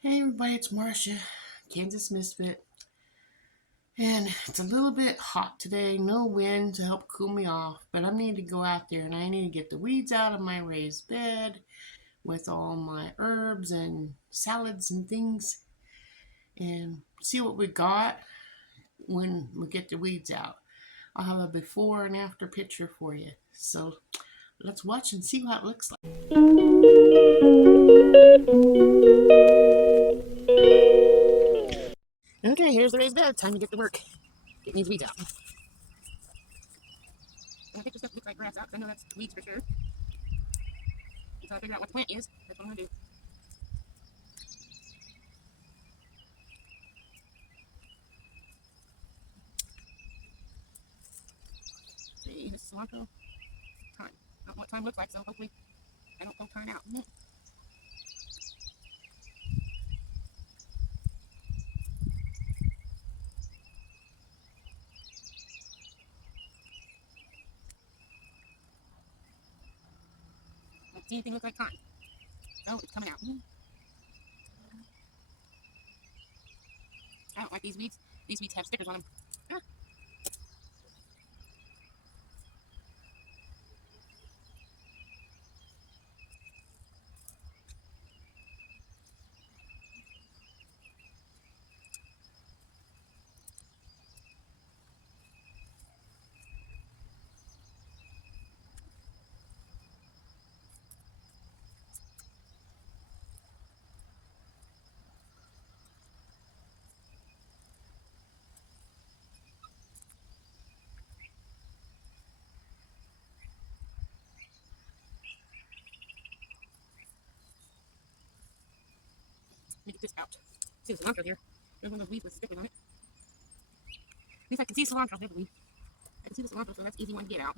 Hey everybody, it's Marcia, Kansas Misfit, and it's a little bit hot today. No wind to help cool me off, but I need to go out there and I need to get the weeds out of my raised bed with all my herbs and salads and things and see what we got when we get the weeds out. I'll have a before and after picture for you. So let's watch and see what it looks like. Okay, here's the raised bed. Time to get to work. Get these weeds out. I think this stuff looks like grass out. I know that's weeds for sure. Until I figure out what the plant is, that's what I'm gonna do. See, this cilantro thyme. I don't know what thyme looks like, so hopefully I don't pull thyme out. Don't see anything look like thyme. Oh, it's coming out. I don't like these weeds. These weeds have stickers on them. Ah. Let me get this out. See the cilantro here. There's one of those weeds with stickers on it. At least I can see cilantro. There's a weed. I can see the cilantro, so that's an easy one to get out.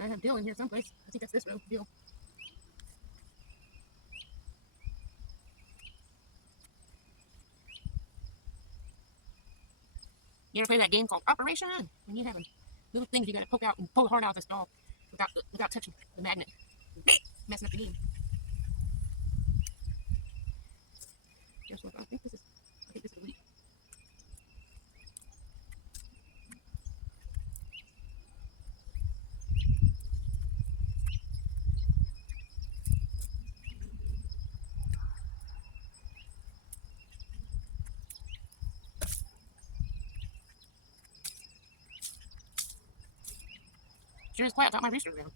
I have dill in here someplace. I think that's this row. Dill. You ever play that game called Operation? When you have little things you gotta poke out and pull hard out this doll without touching the magnet. Messing up the game. Guess what? I think this is a weed. Sure is quiet without my rooster around.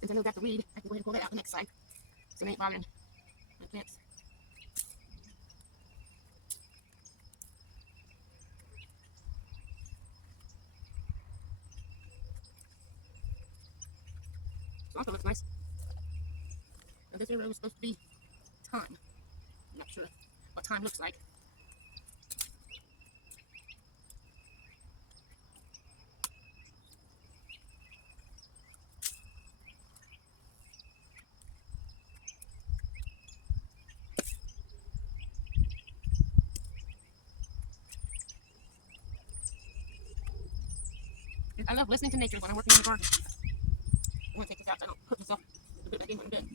Since I know that's the weed, I can go ahead and pull that out the next side. So it ain't bothering my plants. So also looks nice. Now this area was supposed to be thyme. I'm not sure what thyme looks like. I love listening to nature when I'm working in the garden. I'm gonna take this out so I don't put myself to put it back in when I'm done.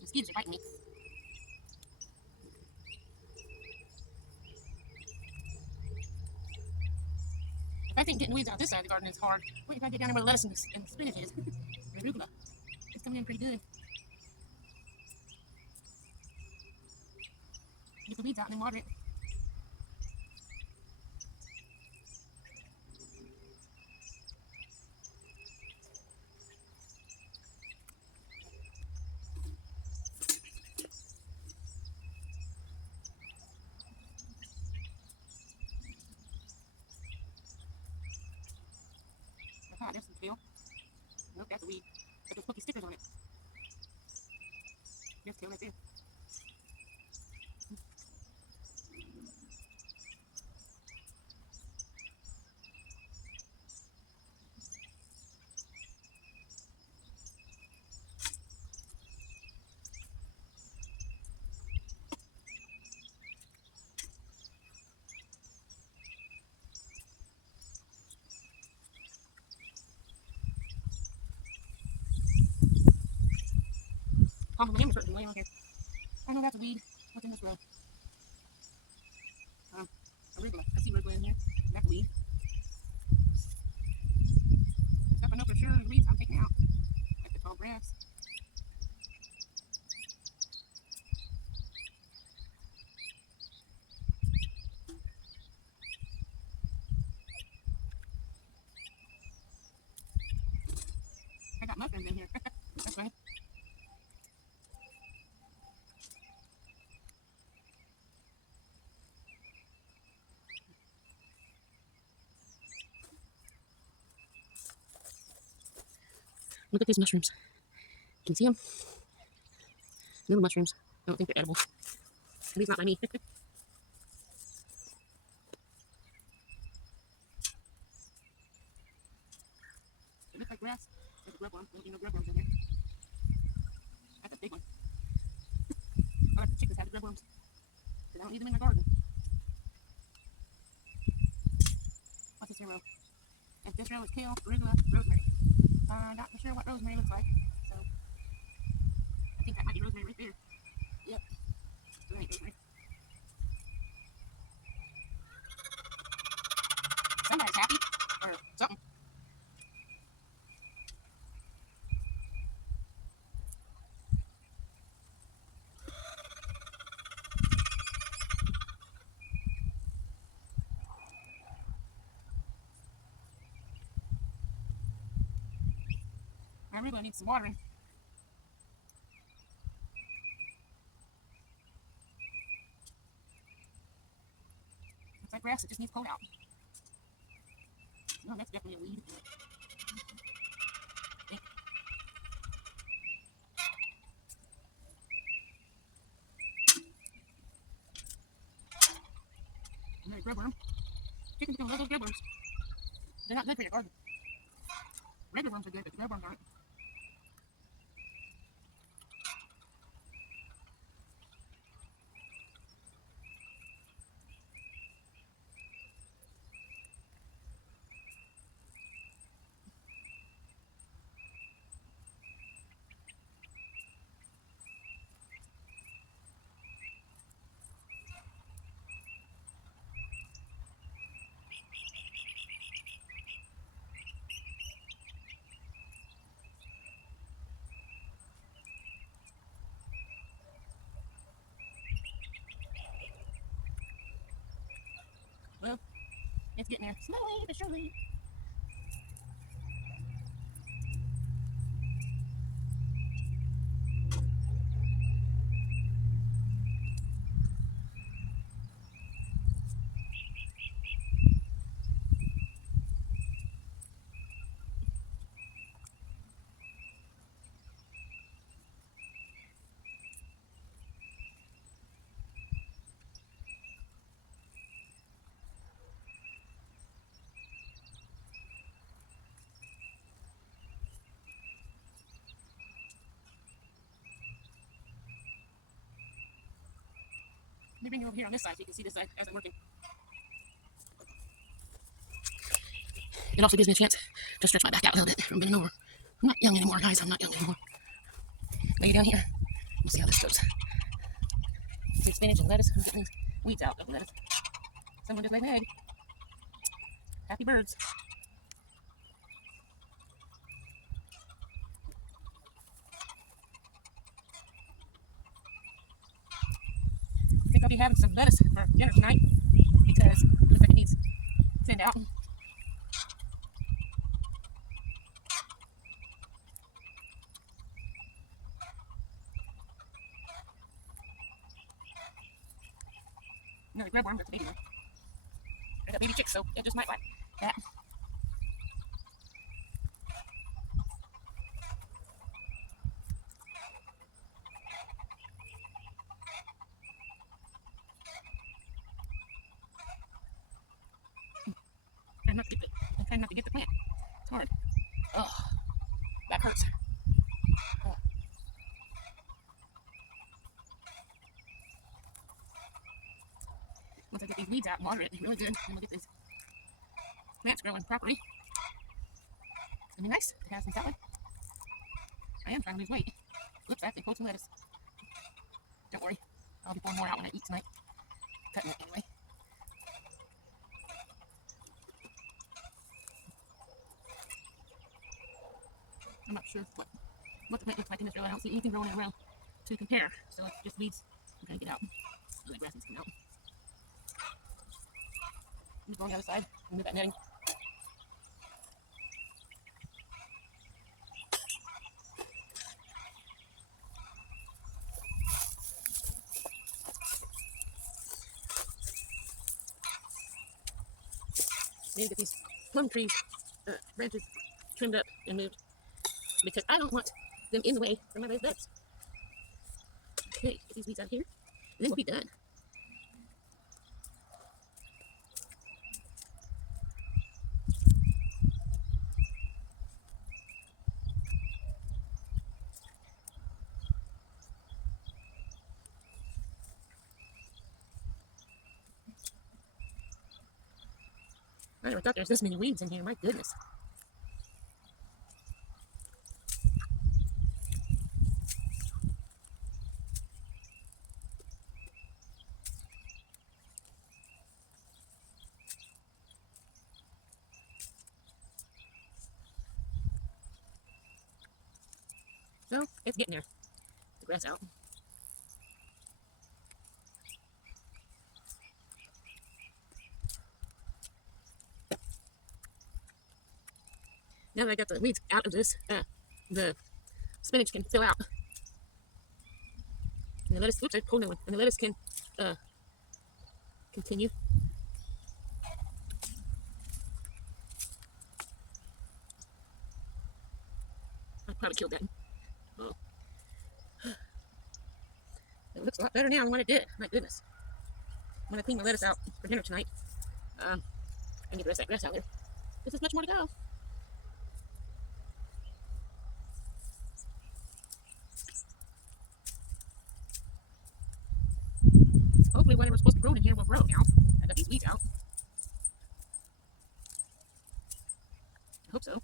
Mosquitoes are biting me. If I think getting weeds out this side of the garden is hard, what if I get down there where the lettuce and the spinach is? The arugula. It's coming in pretty good. Get the weeds out and then water it. Ah, there's some tail. Nope, that's a weed. But there's pokey stickers on it. There's tail right there. Palm lamb is hurting way on here. I know that's a weed. What's in this row? Arugula. I see arugula in here. That's a weed. Stuff I know for sure the weeds I'm taking out. Like the tall grass. I got mushrooms in here. That's funny. Look at these mushrooms. You can see them. Little mushrooms. I don't think they're edible. At least not by me. They look like grass. There's a grub worm. There's no grub worms in here. That's a big one. I like the chickens have grub worms. Because I don't need them in my garden. What's this here row? And this row is kale, arugula, rosemary. Not for sure what rosemary looks like. So I think that might be rosemary right there. Yep. That ain't rosemary. Somebody's happy. Or something. My arugula needs some watering. Looks like grass, it just needs pulled out. No, that's definitely a weed. Another grub worm. Chickens can love those grub worms. They're not good for your garden. Regular worms are good, but the grub worms aren't. Well, it's getting there. Slowly but surely. Let me bring you over here on this side so you can see this side as I'm working. It also gives me a chance to stretch my back out a little bit from bending over. I'm not young anymore, guys. I'm not young anymore. Lay down here. We'll see how this goes. Take spinach and lettuce. I'm getting these weeds out of lettuce. Someone just laid an egg. Happy birds. I think I'll be having some lettuce for dinner tonight because it looks like it needs thinned out. Another grub worm, that's a baby one. I got baby chicks, so it just might like that. I'm trying not to get the plant. It's hard. Oh, that hurts. Oh. Once I get these weeds out and water it really good, then we'll get these plants growing properly. It's gonna be nice to have some salad. I am trying to lose weight. Look. Oops, I actually pulled some lettuce. Don't worry. I'll be pulling more out when I eat tonight. Cutting it anyway. I'm not sure what the plant looks like in this row. I don't see anything growing in a row to compare. So it's just weeds. I'm going to get out. So the grass needs to come out. I'm just going the other side and move that netting. I need to get these plum trees branches trimmed up and moved because I don't want them in the way from my raised beds. Okay, get these weeds out here, and then we'll be done. I never thought there was this many weeds in here. My goodness. So it's getting there. The grass out. Now that I got the weeds out of this, the spinach can fill out. And the lettuce, oops, I pulled another one. And the lettuce can continue. I probably killed that. Oh. It looks a lot better now than what it did. My goodness. When I clean my lettuce out for dinner tonight, and get the rest of that grass out there, this is much more to go. Hopefully whatever's supposed to be growing in here will grow now. I got these weeds out. I hope so.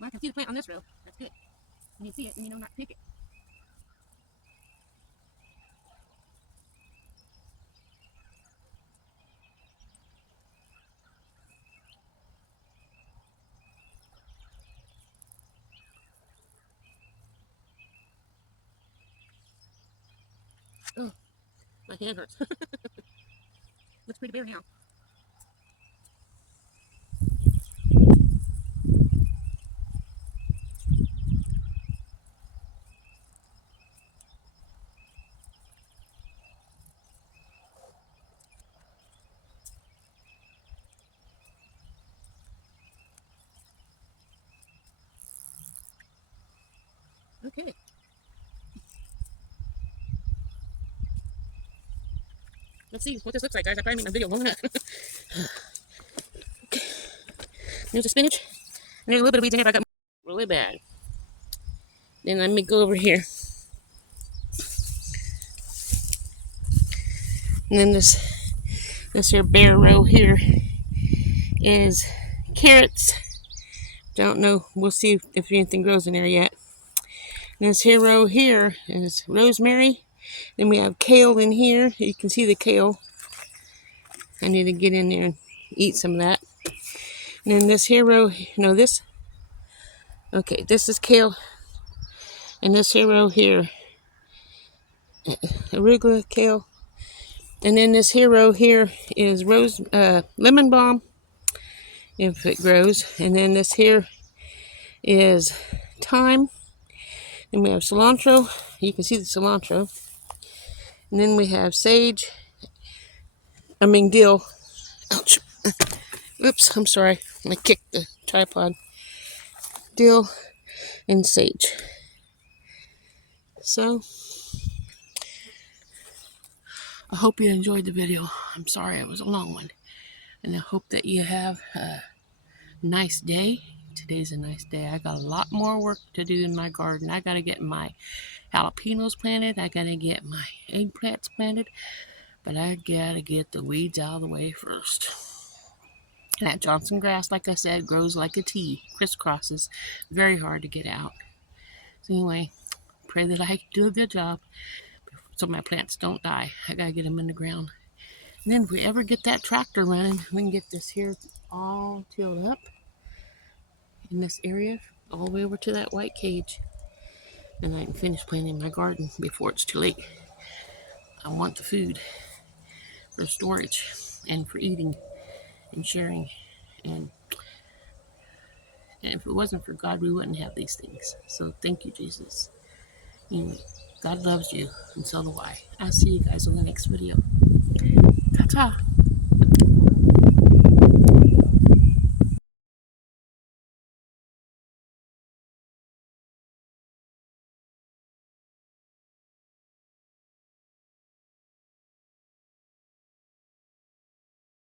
Well, I can see the plant on this row. That's good. When you see it, and you know not to pick it. Oh, my hand hurts. Looks pretty bare now. Okay. Let's see what this looks like, guys. I probably made my video long enough. Okay. There's the spinach. And there's a little bit of weeds in here, but I got really bad. Then let me go over here. And then this here bare row here is carrots. Don't know. We'll see if anything grows in there yet. And this here row here is rosemary. Then we have kale in here. You can see the kale. I need to get in there and eat some of that. And then this here row, no, this. Okay, this is kale. And this here row here, arugula, kale. And then this here row here is lemon balm, if it grows. And then this here is thyme. And we have cilantro. You can see the cilantro. And then we have sage. Dill. Ouch. Oops, I'm sorry. I kicked the tripod. Dill and sage. So, I hope you enjoyed the video. I'm sorry it was a long one. And I hope that you have a nice day. Today's a nice day. I got a lot more work to do in my garden. I got to get my jalapenos planted. I got to get my eggplants planted. But I got to get the weeds out of the way first. And that Johnson grass, like I said, grows like a T. Crisscrosses. Very hard to get out. So anyway, pray that I do a good job so my plants don't die. I got to get them in the ground. And then if we ever get that tractor running, we can get this here all tilled up in this area, all the way over to that white cage. And I can finish planting my garden before it's too late. I want the food for storage and for eating and sharing. And if it wasn't for God, we wouldn't have these things. So thank you, Jesus. Anyway, God loves you, and so do I. I'll see you guys on the next video. Ta-ta.